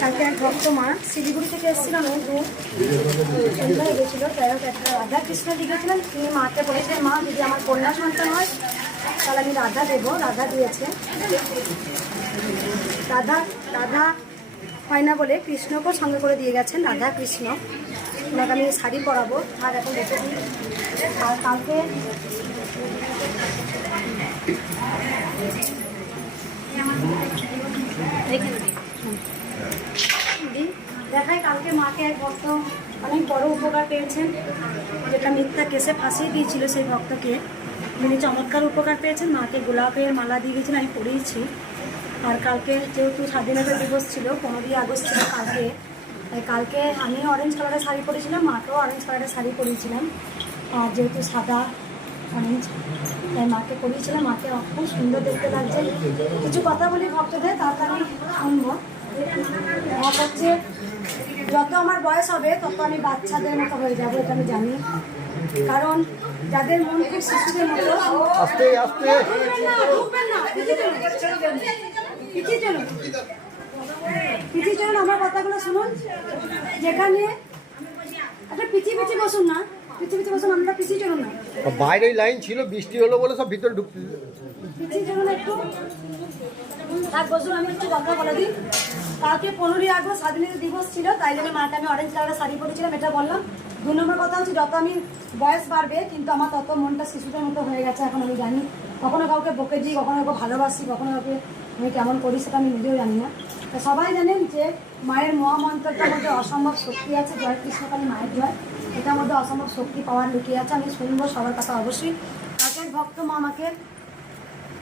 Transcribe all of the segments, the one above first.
কালকে এক ভক্ত মা শিলিগুড়ি থেকে এসেছিলাম, সন্ধ্যা হয়ে গেছিল। যাই হোক, একটা রাধা কৃষ্ণ লিখেছিলেন, তিনি মাকে বলেছিলেন মা যদি আমার কন্যা সন্তান হয় তাহলে আমি রাধা দেবো। রাধা দিয়েছে। রাধা হয় না বলে কৃষ্ণকেও সঙ্গে করে দিয়ে গেছেন, রাধা কৃষ্ণ। ওনাকে আমি শাড়ি পরাবো আর এখন রেখে দিই। আর কালকে দেখাই, কালকে মাকে এক ভক্ত অনেক বড় উপকার পেয়েছেন, যেটা মিথ্যা কেসে ফাঁসিয়ে দিয়েছিল সেই ভক্তকে তিনি চমৎকার উপকার পেয়েছেন। মাকে গোলাপের মালা দিয়ে গেছেন, আমি পরিয়েছি। আর কালকে যেহেতু স্বাধীনতা দিবস ছিল, 15ই আগস্ট ছিল কালকে আমি অরেঞ্জ কালারের শাড়ি পরেছিলাম, মাকেও অরেঞ্জ কালারের শাড়ি পরিয়েছিলাম। আর যেহেতু সাদা অরেঞ্জ তাই মাকে পরিয়েছিলাম। মাকে খুব সুন্দর দেখতে লাগছে। কিছু কথা বলি ভক্তদের, তাড়াতাড়ি শুনবো। এক হচ্ছে, যত আমার বয়স হবে তত আমি বাচ্চাদের মতো হয়ে যাবো, এটা আমি জানি। কারণ যাদের মন খুব শিশুদের মতো, পিছিয়ে চলুন, আমার কথাগুলো শুনুন। যেখানে একটা পিছিয়ে বসুন না, পিছিয়ে বসুন, আমরা পিছিয়ে চলুন না। বাইরে লাইন ছিল, বৃষ্টি হলো বলে সব ভিতরে ঢুকতে। পিছিয়ে চলুন একটু, থাক বসুন। আমি একটু কথা বলে দিই। কালকে 15ই আগস্ট স্বাধীনতা দিবস ছিল, তাই জন্য মাকে আমি অরেঞ্জ কালারের শাড়ি পরেছিলাম, এটা বললাম। 2 নম্বর কথা হচ্ছে, যত আমি বয়স বাড়বে কিন্তু আমার তত মনটা শিশুদের মতো হয়ে গেছে। এখন আমি জানি, কখনো কাউকে বকে দিই, কখনো কাউকে ভালোবাসি, কখনো কাউকে আমি কেমন করি সেটা আমি নিজেও জানি না। তো সবাই জানেন যে মায়ের মহামন্ত্রটার মধ্যে অসম্ভব শক্তি আছে, জয় কৃষ্ণকালী মায়ের জয়। এটার মধ্যে অসম্ভব শক্তি পাওয়ার লুকিয়ে আছে। আমি শুনবো সবার কথা অবশ্যই। কালকে ভক্ত মা আমাকে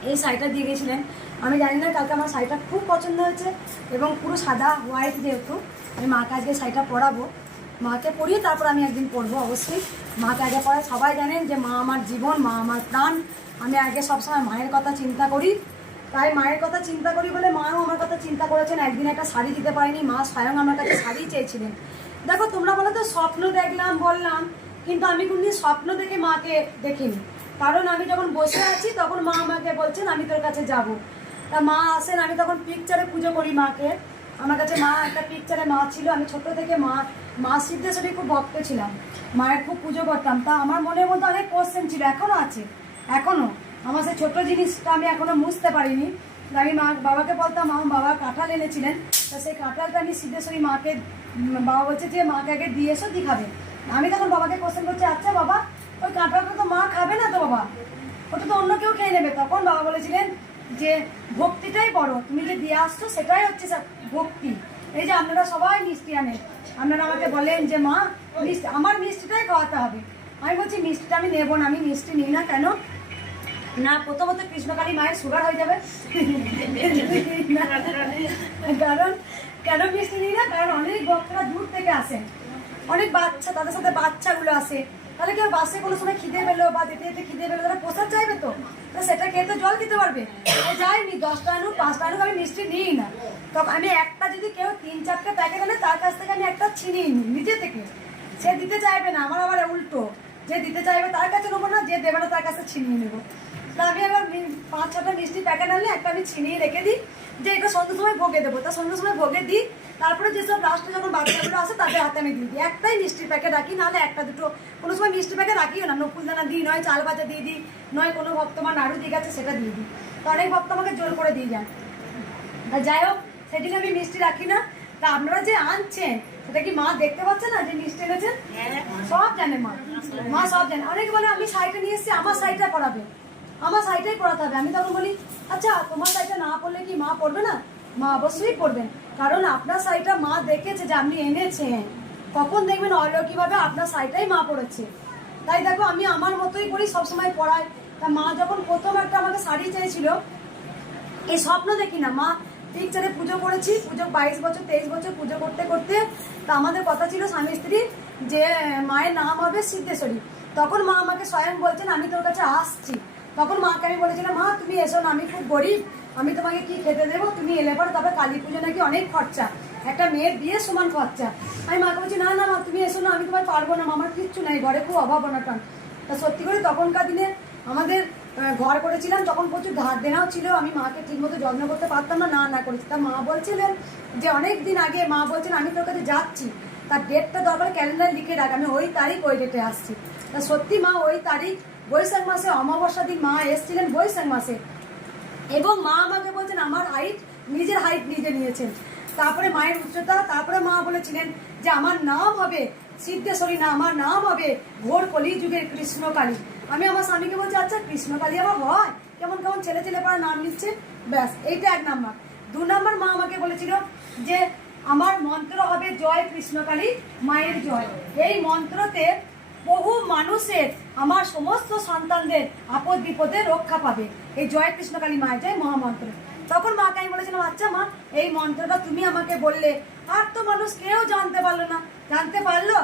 এই শাড়িটা দিয়ে গেছিলেন। আমি জানি না, কালকে আমার শাড়িটা খুব পছন্দ হয়েছে এবং পুরো সাদা হোয়াইট, যেহেতু আমি মাকে আজকে শাড়িটা পরাবো। মাকে পরিয়ে তারপর আমি একদিন পরবো অবশ্যই। মাকে আগে পরে, সবাই জানেন যে মা আমার জীবন, মা আমার প্রাণ। আমি আগে সবসময় মায়ের কথা চিন্তা করি, তাই মায়ের কথা চিন্তা করি বলে মাও আমার কথা চিন্তা করেছেন। একদিন একটা শাড়ি দিতে পারিনি, মা স্বয়ং আমার কাছে শাড়ি চেয়েছিলেন। দেখো, তোমরা বলো তো স্বপ্ন দেখলাম বললাম, কিন্তু আমি কোনদিন স্বপ্ন দেখে মাকে দেখিনি। কারণ আমি যখন বসে আছি তখন মা আমাকে বলছেন আমি তোর কাছে যাব। তা মা আসেন, আমি তখন পিকচারে পুজো করি মাকে। আমার কাছে মা একটা পিকচারে মা ছিল। আমি ছোট থেকে মা সিদ্ধেশ্বরী খুব ভক্ত ছিলাম, মায়ের খুব পুজো করতাম। তা আমার মনের মধ্যে অনেক কোশ্চেন ছিল, এখনও আছে, এখনও আমার সেই ছোটো জিনিসটা আমি এখনও বুঝতে পারিনি। আমি বাবাকে বলতাম, বাবা কাঁঠাল এনেছিলেন, তা সেই কাঁঠালটা আমি সিদ্ধেশ্বরী মাকে, বাবা বলছে যে মাকে আগে দিয়ে এসো, দি খাবে। আমি তখন বাবাকে কোশ্চেন করছি, আচ্ছা বাবা ওই কাঁঠালটা তো মা খাবে না তো বাবা, ওটা তো অন্য কেউ খেয়ে নেবে। তখন বাবা বলেছিলেন যে ভক্তিটাই বড়, তুমি যে দিয়ে আসছো সেটাই হচ্ছে ভক্তি। এই যে আপনারা সবাই মিষ্টি আনেন, আপনারা আমাকে বলেন যে মা মিষ্টি, আমার মিষ্টিটাই খাওয়াতে হবে। আমি বলছি মিষ্টিটা আমি নেবো না, আমি মিষ্টি নিই না। কেন না, প্রথমত কৃষ্ণকালী মায়ের সুগার হয়ে যাবে। কারণ কেন মিষ্টি নিই না, কারণ অনেক ভক্তরা দূর থেকে আসেন, অনেক বাচ্চা, তাদের সাথে বাচ্চাগুলো আসে। তাহলে কেউ বাসে কোনো সময় খিদে পেলো বা যেতে যেতে খিদে পেলো, তারা প্রসাদ চাইবে, তো সেটা খেয়ে তো জল দিতে পারবে। যাইনি 10টা আনুক 5টা আনুক, আমি মিষ্টি নিই না। তখন আমি একটা, যদি কেউ 3-4টে প্যাকেট আনে তার কাছ থেকে আমি একটা ছিনিয়ে নিই নিজে থেকে। সে দিতে চাইবে না, আমার আবার উল্টো, যে দিতে চাইবে তার কাছে নেবো না, যে দেবে না তার কাছে ছিনিয়ে নেবো। তা আমি আবার 5-6টা মিষ্টি প্যাকেট আনলে একটা আমি ছিনিয়ে রেখে দিই, যে এটা সন্ধ্যের সময় ভোগে দেবো। তা সন্ধ্যের সময় ভোগে দিই, তারপরে যেসব লাস্টে যখন বাচ্চাগুলো আসে তাদের হাতে আমি দিয়ে দিই। একটাই মিষ্টির প্যাকেট রাখি, নাহলে একটা দুটো, কোনো সময় মিষ্টি প্যাকেট রাখিও না। নকুলদানা দিই, নয় চাল ভাজা দিয়ে দিই, নয় কোনো ভক্ত আমার নাড়ু দিয়ে গেছে সেটা দিয়ে দিই। তো অনেক ভক্ত আমাকে জোর করে দিয়ে যান। যাই হোক, সেদিন আমি মিষ্টি রাখি না। তা আপনারা যে আনছেন সেটা কি মা দেখতে পাচ্ছে না যে মিষ্টি এনেছেন? সব জানে মা সব জানে। অনেকে বলে আমি শাড়িটা নিয়ে এসেছি, আমার শাড়িটা পরাবে, আমার শাড়িটাই পরাতে হবে। আমি তখন বলি আচ্ছা তোমার শাড়িটা না পরলে কি মা পরবে না? মা অবশ্যই পরবেন, কারণ আপনার শাড়িটা মা দেখেছে যে আপনি এনেছেন, কখন দেখবেন অলৌকিকভাবে আপনার শাড়িটাই মা পড়েছে। তাই দেখো আমি আমার মতোই করি, সবসময় পড়াই। তা মা যখন প্রথম একটা আমাকে শাড়ি চেয়েছিল, এই স্বপ্ন দেখি না, মা পিকচারে পুজো করেছি, পুজো 22 বছর 23 বছর পুজো করতে করতে, তা আমাদের কথা ছিল স্বামী স্ত্রী যে মায়ের নাম হবে সিদ্ধেশ্বরী। তখন মা আমাকে স্বয়ং বলছেন আমি তোর কাছে আসছি। তখন মাকে আমি বলেছিলাম মা তুমি এসো না, আমি খুব গরিব, আমি তোমাকে কি খেতে দেবো, তুমি এলে পরে তবে কালী পুজো নাকি অনেক খরচা, একটা মেয়ের বিয়ে সমান খরচা। আমি মাকে বলছি না না মা তুমি এসো না, আমি তোমার পারবো না, আমার কিচ্ছু নাই, ঘরে খুব অভাব অনটন। তা সত্যি করে তখনকার দিনে আমাদের ঘর করেছিলাম, তখন প্রচুর ধার দেনাও ছিল, আমি মাকে ঠিকমতো যত্ন করতে পারতাম না, না করেছি। তা মা বলছিলেন যে অনেক দিন আগে মা বলছেন আমি তোর কাছে যাচ্ছি, তার ডেটটা দরকার ক্যালেন্ডারে লিখে রাখ, আমি ওই তারিখ ওই ডেটে আসছি। তা সত্যি মা ওই তারিখ বৈশাখ মাসে অমাবস্যা দিন মা এসেছিলেন বৈশাখ মাসে, এবং মা আমাকে বলছেন আমার হাইট, নিজের হাইট নিজে নিয়েছেন, তারপরে মায়ের উচ্চতা, তারপরে মা বলেছিলেন যে আমার নাম হবে সিদ্ধেশ্বরী না, আমার নাম হবে ঘোর কলিযুগের কৃষ্ণকালী। আমি আমার স্বামীকে বলছি আচ্ছা কৃষ্ণকালী আবার হয়, কেমন কেমন ছেলে ছেলে পড়া নাম নিচ্ছে, ব্যাস এইটা 1 নাম্বার। 2 নাম্বার মা আমাকে বলেছিল যে আমার মন্ত্র হবে জয় কৃষ্ণকালী মায়ের জয়। এই মন্ত্রতে বহু মানুষের, আমার সমস্ত সন্তানদের আপদ বিপদে রক্ষা পাবে এই জয় কৃষ্ণকালী মায়ের জয় মহামন্ত্র। তখন মাকে আমি বলেছিলাম আচ্ছা মা এই মন্ত্রটা তুমি আমাকে বললে, আর তো মানুষ কেউ জানতে পারলো না, জানতে পারলো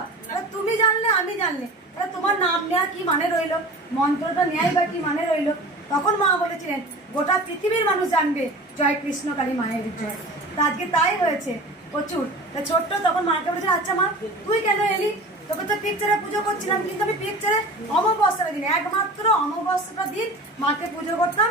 তুমি জানলে আমি জানলে, তাহলে তোমার নাম নেওয়া কি মানে রইলো, মন্ত্রটা নেয় বা কি মানে রইলো। তখন মা বলেছিলেন গোটা পৃথিবীর মানুষ জানবে জয় কৃষ্ণকালী মায়ের জয়। তা আজকে তাই হয়েছে প্রচুর। তা ছোট্ট তখন মাকে বলেছিল আচ্ছা মা তুই কেন এলি, তোকে তো পিকচারে পুজো করছিলাম, কিন্তু আমি পিকচারে অমাবস্যাটা দিন, একমাত্র অমাবস্যাটা দিন মাকে পুজো করতাম,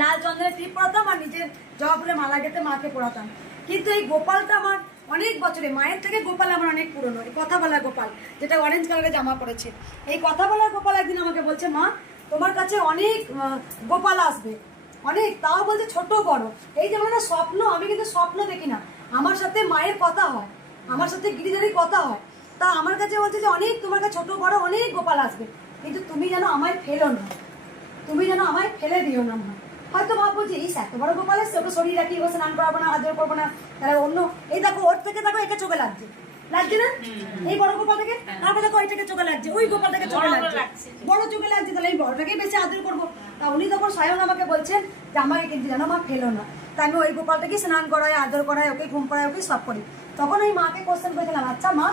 লাল চন্দনের টিপ পরাতাম আর নিজের জবা ফুলে মালা গেঁথে মাকে পরাতাম। কিন্তু এই গোপালটা আমার অনেক বছরে, মায়ের থেকে গোপাল আমার অনেক পুরনো, এই কথা বলা গোপাল যেটা অরেঞ্জ কালারের জামা পড়েছে, এই কথা বলা গোপাল একদিন আমাকে বলছে মা তোমার কাছে অনেক গোপাল আসবে, অনেক, তাও বলছে ছোট বড়। এই যেমন একটা স্বপ্ন, আমি কিন্তু স্বপ্ন দেখি না, আমার সাথে মায়ের কথা হয়, আমার সাথে গিরিজারির কথা হয়। তা আমার কাছে বলছে যে অনেক তোমার কাছে ছোট বড় অনেক গোপাল আসবে, কিন্তু তুমি যেন আমায় ফেলো না, তুমি যেন আমায় ফেলে দিও না। মা হয়তো ভাববো যে এই এত বড় গোপাল এসছে, ওকে শরীর রাখি, ওকে স্নান করাবো না, আদর করবো না, তাহলে অন্য এই দেখো ওর থেকে দেখো একে চোখে লাগছে, লাগছে না এই বড় গোপালটাকে, তারপরে দেখো ওইটাকে চোখে লাগছে, ওই গোপালটাকে চোখে লাগছে, বড় চোখে লাগছে, তাহলে এই বড়টাকেই বেশি আদর করবো। তা উনি তখন স্বয়ং আমাকে বলছেন যে আমাকে কিন্তু যেন মা ফেলো না, তাই আমি ওই গোপালটাকে স্নান করাই, আদর করাই, ওকে ঘুম পাড়াই, ওকে সব করি। তখন আমি মাকে কোশ্চেন করেছিলাম আচ্ছা মা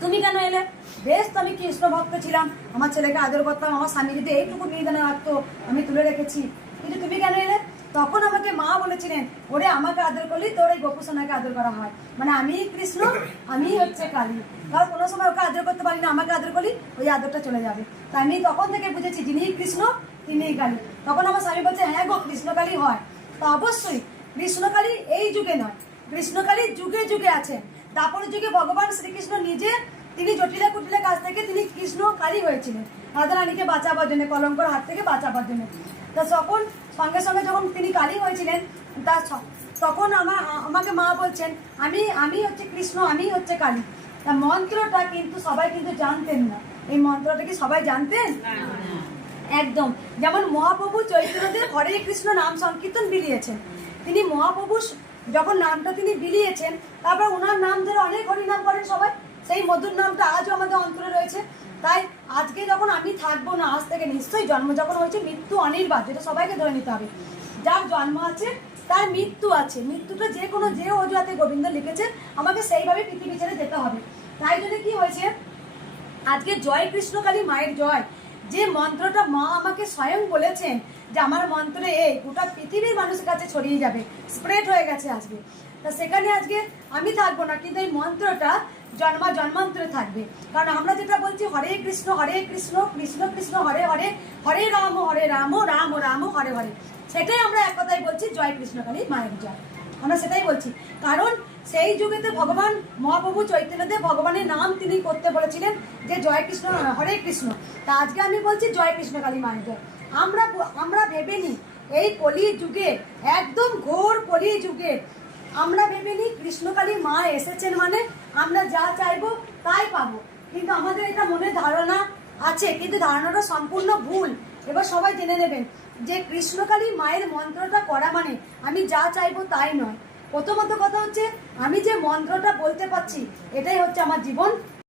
তুমি কেন এলে, বেশ তো আমি কৃষ্ণ ভক্ত ছিলাম, আমার ছেলেকে আদর করতাম, আমার স্বামী যদি এইটুকু নিবেদন রাখতো আমি তুলে রেখেছি, কিন্তু তুমি কেন এলে। তখন আমাকে মা বলেছিলেন ওরে আমাকে আদর করলি তোর এই গোপুসোনাকে আদর করা হয়, মানে আমি কৃষ্ণ আমি হচ্ছে কালী, কারণ কোনো সময় ওকে আদর করতে পারি না, আমাকে আদর করলি ওই আদরটা চলে যাবে। তাই আমি তখন থেকে বুঝেছি যিনি কৃষ্ণ তিনিই কালী। তখন আমার স্বামী বলছে হ্যাঁ গো কৃষ্ণকালী হয়। তো অবশ্যই কৃষ্ণকালী এই যুগে নয়, কৃষ্ণকালী যুগে যুগে আছে। দাপর যুগে ভগবান শ্রীকৃষ্ণ নিজে তিনি জটিলা কুটিলা কাছ থেকে তিনি কৃষ্ণ কালী হয়েছিলেন রাধারানীকে বাঁচাবার জন্য, কলঙ্কর হাত থেকে বাঁচাবার জন্য। তা তখন সঙ্গে সঙ্গে যখন তিনি কালী হয়েছিলেন তখন আমাকে মা বলছেন আমি হচ্ছে কৃষ্ণ আমি হচ্ছে কালী। তা মন্ত্রটা কিন্তু সবাই কিন্তু জানতেন না, এই মন্ত্রটা কি সবাই জানতেন? একদম। যেমন মহাপ্রভু চৈতন্যদেব হরে কৃষ্ণ নাম সংকীর্তন বিলিয়েছেন, তিনি মহাপ্রভু যখন নামটা তিনি বিলিয়েছেন তারপর ওনার নাম ধরে অনেক হরিনাম করেন সবাই, সেই মধুর নামটা আজও আমাদের অন্তরে রয়েছে। তাই আজকে যখন আমি থাকবো না, আজ থেকে নিশ্চয়ই জন্ম যখন হয়েছে মৃত্যু অনির্বাণ, যেটা সবাইকে ধরে নিতে হবে, যার জন্ম আছে তার মৃত্যু আছে, মৃত্যুটা যে কোনো যে অজুহাতে গোবিন্দ লিখেছে আমাকে সেইভাবে পৃথিবী ছেড়ে যেতে হবে। তাই জন্য কি হয়েছে আজকে জয় কৃষ্ণকালী মায়ের জয়, যে মন্ত্রটা মা আমাকে স্বয়ং বলেছেন যে আমার মন্ত্রে এই গোটা পৃথিবীর মানুষের কাছে ছড়িয়ে যাবে, স্প্রেড হয়ে গেছে আজকে। তা সেখানে আজকে আমি থাকবো না, কিন্তু এই মন্ত্রটা জন্মান্তরে থাকবে। কারণ আমরা যেটা বলছি হরে কৃষ্ণ কৃষ্ণ কৃষ্ণ হরে হরে, হরে রাম রাম রাম হরে হরে, সেটাই আমরা এক কথাই বলছি জয় কৃষ্ণকালী মায়ের জয়, আমরা সেটাই বলছি। কারণ সেই যুগেতে ভগবান মহাপ্রভু চৈতন্যদেব ভগবানের নাম তিনি করতে বলেছিলেন যে জয় কৃষ্ণ হরে কৃষ্ণ। তা আজকে আমি বলছি জয় কৃষ্ণকালী মায়ের জয়। আমরা ভেবে নিই এই কলি যুগে, একদম ঘোর কলি যুগে আমরা ভেবে নিই কৃষ্ণকালী মা এসেছেন মানে আমরা যা চাইবো তাই পাবো, কিন্তু আমাদের এটা মনে ধারণা আছে, কিন্তু ধারণাটা সম্পূর্ণ ভুল। এবার সবাই জেনে নেবেন যে কৃষ্ণকালী মায়ের মন্ত্রটা করা মানে আমি যা চাইবো তাই নয়, প্রথমত কথা হচ্ছে আমি যে মন্ত্রটা বলতে পারছি এটাই হচ্ছে আমার জীবন।